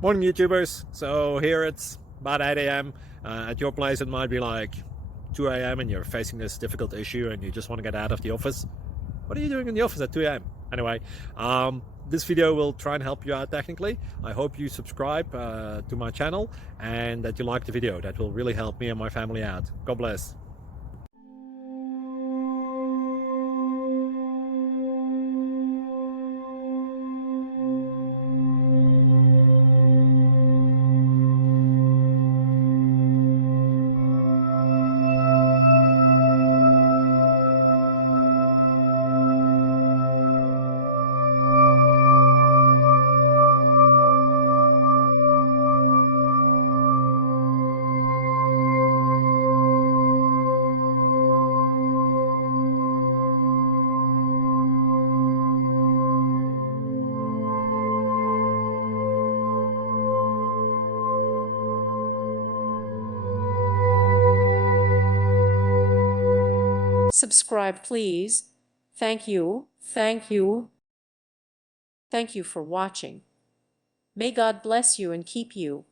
Morning YouTubers. So here it's about 8 a.m. At your place it might be like 2 a.m. and you're facing this difficult issue and you just want to get out of the office. What are you doing in the office at 2 a.m.? Anyway, this video will try and help you out technically. I hope you subscribe to my channel and that you like the video. That will really help me and my family out. God bless. Subscribe, please. Thank you. Thank you. Thank you for watching. May God bless you and keep you.